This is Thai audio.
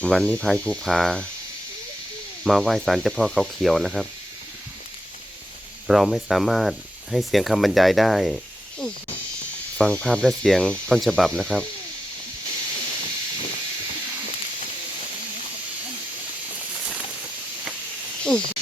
วันนี้พายภูผา มาไหว้ศาลเจ้าพ่อเขาเขียวนะครับ เราไม่สามารถให้เสียงคำบรรยายได้ ฟังภาพและเสียงต้นฉบับนะครับ อืม